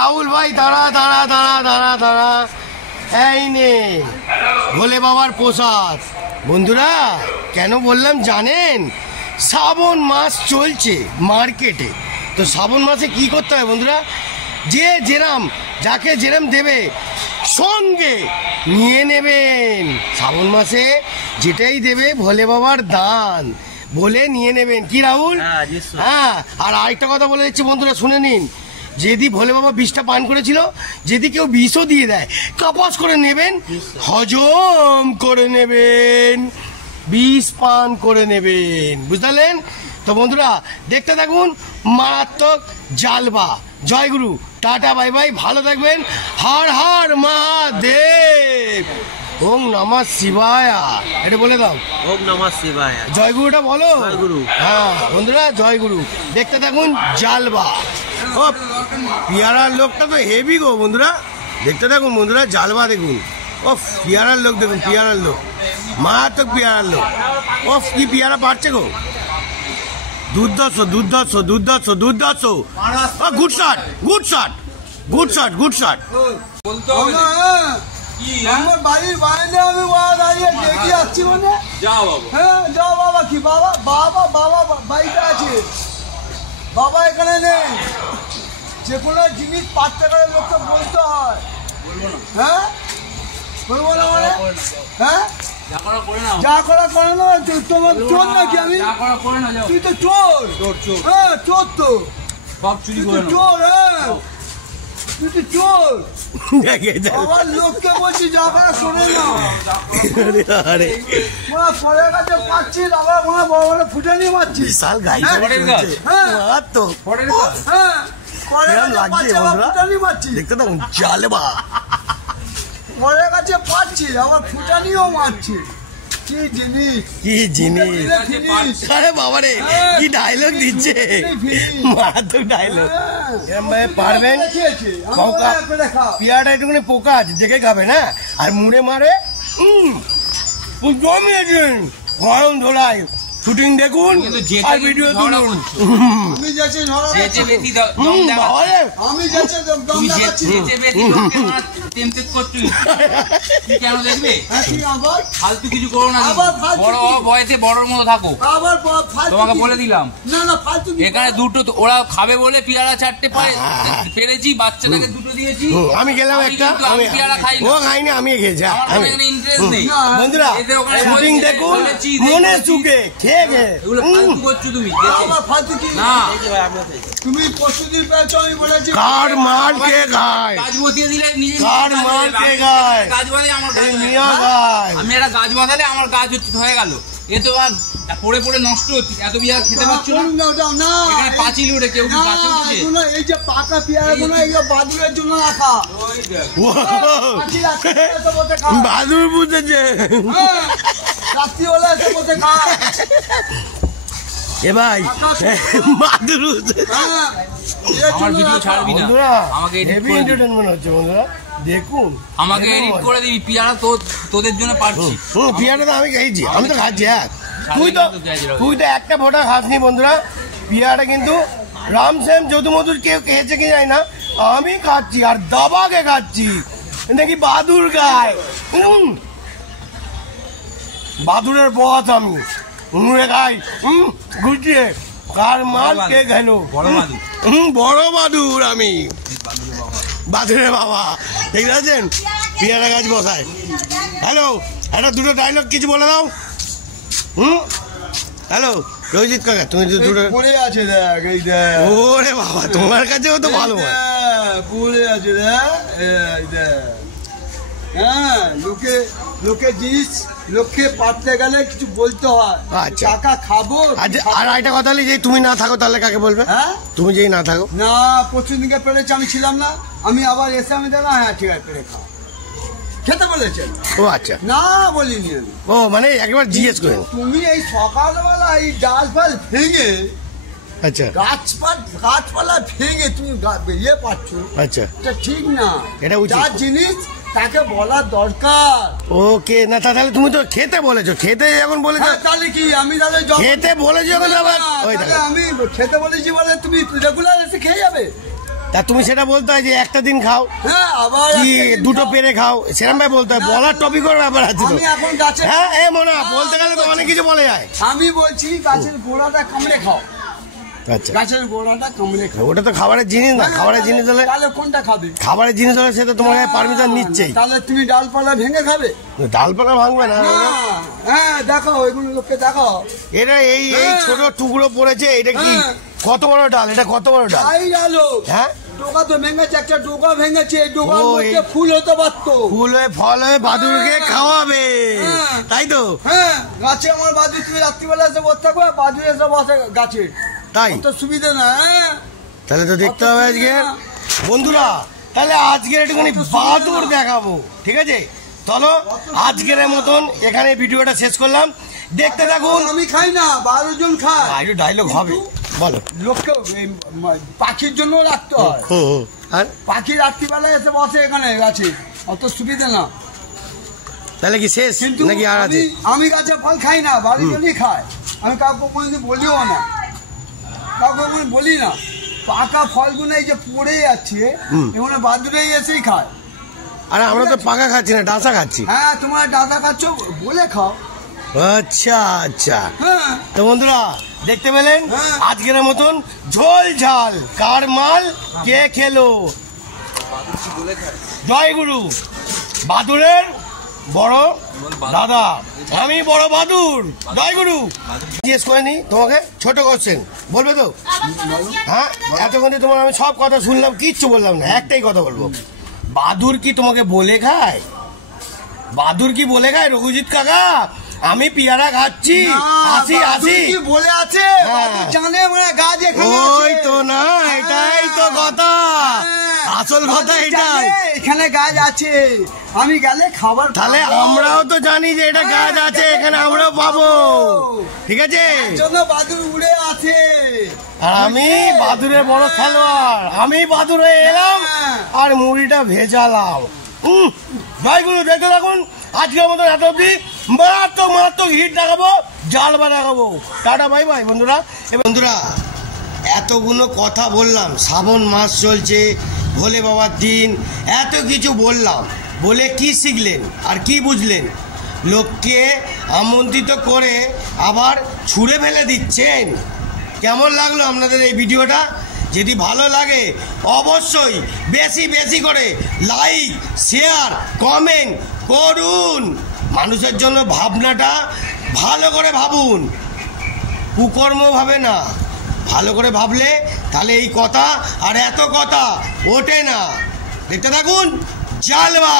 রাহুল ভাই দাঁড়া দাঁড়া দাঁড়া দাঁড়া দাঁড়া, এই নে ভোলে বাবার প্রসাদ। বন্ধুরা কেন বললাম জানেন? শ্রাবণ মাস চলছে মার্কেটে, তো শ্রাবণ মাসে কি করতে হয় বন্ধুরা? যে যেরাম যাকে যেরাম দেবে সঙ্গে নিয়ে নেবেন। শ্রাবণ মাসে যেটাই দেবে ভোলে বাবার দান বলে নিয়ে নেবেন। কি রাহুল? হ্যাঁ, আর আরেকটা কথা বলে দিচ্ছি বন্ধুরা, শুনে নিন। যদি ভোলে বাবা বিষটা পান করেছিল, যদি কেউ বিষও দিয়ে দেয়, কাপাস করে নেবেন, হজম করে নেবেন, বিষ পান করে নেবেন, বুঝলেন তো বন্ধুরা? দেখতে থাকুন মারাত্মক জালবা। জয় গুরু, টাটা, বাই বাই, ভালো থাকবেন। হর হর মহাদেব, ওম নমঃ শিবায়। এটা বলে দাও, ওম নমঃ শিবায়। জয় গুরুটা বলো। জয় গুরু। হ্যাঁ বন্ধুরা, জয় গুরু। দেখতে থাকুন জালবা। ও পিয়ারার লোকটা তো হেভি গো বন্ধুরা, দেখতে থাকুন বন্ধুরা, জালবা দেখুন। ও পিয়ারার লোক দেখুন, পিয়ারার লোক, মারাত্মক পিয়ারার লোক। ও কি পিয়ারা পাচ্ছে গো, দুর্ধর্ষ দুর্ধর্ষ দুর্ধর্ষ দুর্ধর্ষ। Good shot, good shot, good shot, good shot. আমার বাড়ির বাইরে আমি দাঁড়িয়ে দেখে যাচ্ছি, মানে যাও বাবা। হ্যাঁ যাও বাবা। কি বাবা? বাবা বাবা বাড়িতে আছে, বাবা এখানে নেই। যে কোনো জিনিস পাত্তা করে লোককে বলতে হয়। হ্যাঁ বলবো না মানে? হ্যাঁ যা করা করে না। তোমার চোর নাকি আমি? তুই তো চোর। হ্যাঁ চোর তো, সব চুরি করে চোর। হ্যাঁ তুই তো চোর। আমার লোককে বলছি যাবা, শোনে না। পরের কাছে পাচ্ছি, আবার মনে বড় বড় ফুটে নিয়ে মারছি। বিশাল গাই তো দেখতে থাকুন জালবা। পরের কাছে পাচ্ছি, আবার ফুটানিও মারছি। কি জিনিস, কি জিনিস! আরে বাবারে কি ডায়লগ দিচ্ছে, মারাত্মক ডায়লগ। এরম ভাবে পারবেন। পিয়াটা একটুখানি পোকা আছে, দেখে খাবেন। হ্যাঁ, আর মুড়ে মারে জমিয়েছেন গরম ধরায়। শুটিং দেখুন আর ভিডিও তুলুন। আমি যাচ্ছি ফালতু কিছু করো না, বড় বয়সে বড়র মতো থাকো। তোমাকে বলে দিলাম, এখানে দুটো ওরা খাবে বলে পিয়ারা চারটে পেরেছি, বাচ্চাটাকে দুটো দিয়েছি। আমি গেলাম একটা, পিয়ারা খাই ও খাইনি, আমি খেয়েছি। আমার এখানে ইন্টারেস্ট নেই বন্ধুরা, শুটিং দেখুন মনে চুকে খেয়ে গে। এগুলো ফালতু করছো তুমি। ফালতু কি না, তুমি পরশুদিন পেয়েছো, আমি বলেছি কার মাল কে খায়, গাছ বসিয়ে দিলে নিজে কার মাল কে খায়, গাছ বাঁধালে আমার গাছ মিয়া খায়। আমি একটা গাছ বাঁধালে আমার গাছ হয়ে গেল। এ তো আর পড়ে পড়ে নষ্ট হচ্ছে। এত পেয়ারা খেতে পারছো না, এখানে পাঁচিল উঠে কেউ কি গাছে উঠছে? এই যে পাকা পেয়ারা গুলো এগুলো বাদুরের জন্য রাখা। বাদুর বুঝেছে, রাত্রি হলে এসে বসে খায়। এ ভাই বাদুর আমার ভিডিও ছাড়বি না, বন্ধুরা, আমাকে হেভি এন্টারটেইনমেন্ট হচ্ছে বন্ধুরা, দেখুন। আমাকে এডিট করে দিবি। পিয়ারা তো তোদের জন্য পারছি। পিয়ারা তো আমি খাইছি, আমি তো খাচ্ছি। হ্যাঁ, তুই তো একটা ফোটা খাসনি বন্ধুরা। পিয়ারা কিন্তু রামশ্যাম যদুমধুর কেউ খেয়েছে কি যায় না, আমি খাচ্ছি আর দাবাকে খাচ্ছি। নাকি বাদুর গায়, বাদুরের বস আমি, উনুরে খাই গুছিয়ে। কার মাল কে গেল? বড় বাদুর আমি, বাদুরের বাবা। ঠিক আছেন? পিয়ারা গাছ বসায়। হ্যালো, একটা দুটো ডায়লগ কিছু বলে দাও। হ্যালো রোহিত কাকা, তুমি তো দুটো পড়ে আছে, দেখ এই দেখ। ওরে বাবা, তোমার কাছেও তো ভালো পড়ে আছে, দেখ। হ্যাঁ, লোকে জিনিস লোককে পাঠতে গেলে কিছু বলতে হয়। আচ্ছা, টাকা খাবো। আর একটা কথা হলে যে তুমি না থাকো তাহলে কাকে বলবে? হ্যাঁ, তুমি যেই না থাকো। না, প্রচুর দিনকে পেরেছি, আমি ছিলাম না। আমি আবার এসে আমি দেখলাম, হ্যাঁ ঠিক আছে, পেরে খাও, খেতে বলেছেন। ও আচ্ছা, না বলিনি আমি। ও মানে একবার জিজ্ঞেস করে। তুমি এই সকালবেলা এই ডাল ফাল ভেঙে, আচ্ছা, গাছপালা ভেঙে তুমি ইয়ে পাচ্ছ, আচ্ছা, এটা ঠিক না। এটা যার জিনিস তাকে বলার দরকার। ওকে, না তাহলে তুমি তো খেতে বলেছো, খেতে যখন বলেছো তাহলে কি আমি তাহলে খেতে বলেছো যখন, আবার আমি খেতে বলেছি বলে তুমি রেগুলার এসে খেয়ে যাবে? তা তুমি সেটা বলতে হয় যে একটা দিন খাও, হ্যাঁ আবার কি দুটো পেরে খাও, সেরকম ভাই বলতে হয়। বলার টপিকের ব্যাপার আছে তো। আমি এখন গাছের হ্যাঁ এ মনে বলতে গেলে তো অনেক কিছু বলে যায়। আমি বলছি গাছের গোড়াটা কামড়ে খাও। আচ্ছা গাছের গোড়াটা কামড়ে খাও। ওটা তো খাবারের জিনিস না, খাবারের জিনিস হলে তাহলে কোনটা খাবে? খাবারের জিনিস হলে সে তো তোমার কাছে পারমিশন নিচ্ছেই। তাহলে তুমি ডালপালা ভেঙে খাবে? ডালপালা ভাঙবে না। হ্যাঁ দেখাও, এগুলো লোককে দেখাও। এটা এই ছোট টুকরো পড়েছে, এটা কি কত বড় ডাল? এটা কত বড় ডাল? হ্যাঁ ডোকা তো ভেঙেছে, একটা ডোকা ভেঙেছে, ডোকার মধ্যে ফুল হতে পারতো। ফুল হয়ে ফল হয়ে বাদুরকে খাওয়াবে, তাই তো? হ্যাঁ গাছে আমার বাদুর, তুমি রাত্রিবেলা এসে বসে থাকবে, বাদুর এসে বসে গাছে, তাই তো সুবিধা না। তাহলে তো দেখতে হবে আজকে বন্ধুরা, তাহলে আজকে একটুখানি বাদুর দেখাবো, ঠিক আছে? চলো আজকের মতন এখানে ভিডিওটা শেষ করলাম, দেখতে থাকুন। আমি খাই না, 12 জন খায়। একটু ডায়লগ হবে, বলো। লোককে পাখির জন্য রাখতে হয়, আর পাখি রাত্রিবেলা এসে বসে এখানে গাছে, অত সুবিধা না। তাহলে কি শেষ নাকি আর আছে? আমি গাছে ফল খাই না, 12 জনই খায়। আমি কাউকে কোনোদিন বলিও না, কাউকে কোনো বলি না। পাকা ফলগুলো এই যে পড়ে যাচ্ছে, এগুলো বাদুড়েই এসেই খায়। আরে আমরা তো পাকা খাচ্ছি না, ডাঁসা খাচ্ছি। হ্যাঁ তোমরা ডাঁসা খাচ্ছ বলে খাও। আচ্ছা আচ্ছা, হ্যাঁ তো বন্ধুরা দেখতে পেলেন আজকের মতন ঝোল ঝাল কার মাল কে খেলো। জয় গুরু বাদুরের বড় দাদা, আমি বড় বাদুর। জয় গুরু। জিজ্ঞেস করিনি তোমাকে, ছোট কোশ্চেন বলবে তো? হ্যাঁ এতক্ষণ তোমার আমি সব কথা শুনলাম, কিচ্ছু বললাম না, একটাই কথা বলবো। বাদুর কি তোমাকে বলে খায়? বাদুর কি বলে খায় রঘুজিৎ কাকা আমি পিয়ারা খাচ্ছি আসি আসি বলে আছে? জানে মানে গাছ এখানে ওই তো না, এটাই তো কথা, আসল কথা এটাই। এখানে গাছ আছে, আমি গেলে খাবার। তাহলে আমরাও তো জানি যে এটা গাছ আছে, এখানে আমরাও পাবো, ঠিক আছে? জন্য বাদুর উড়ে আছে। আর আমি বাদুরের বড় খেলোয়াড়, আমি বাদুর হয়ে এলাম আর মুড়িটা ভেজালাম। জয় গুরু। দেখতে থাকুন আজকের মতন এত অব্দি, মারাত্মক মারাত্মক হিট দেখাবো, জাল বা দেখাবো। টাটা বাই বাই বন্ধুরা। বন্ধুরা এতগুলো কথা বললাম, শ্রাবণ মাস চলছে, ভোলে বাবার দিন, এত কিছু বললাম, বলে কি শিখলেন আর কি বুঝলেন? লোককে আমন্ত্রিত করে আবার ছুঁড়ে ফেলে দিচ্ছেন। কেমন লাগলো আপনাদের এই ভিডিওটা? যদি ভালো লাগে অবশ্যই বেশি বেশি করে লাইক শেয়ার কমেন্ট করুন। মানুষের জন্য ভাবনাটা ভালো করে ভাবুন, কুকর্ম ভাবে না, ভালো করে ভাবলে তাহলে এই কথা আর এত কথা ওঠে না। দেখতে থাকুন জালবা।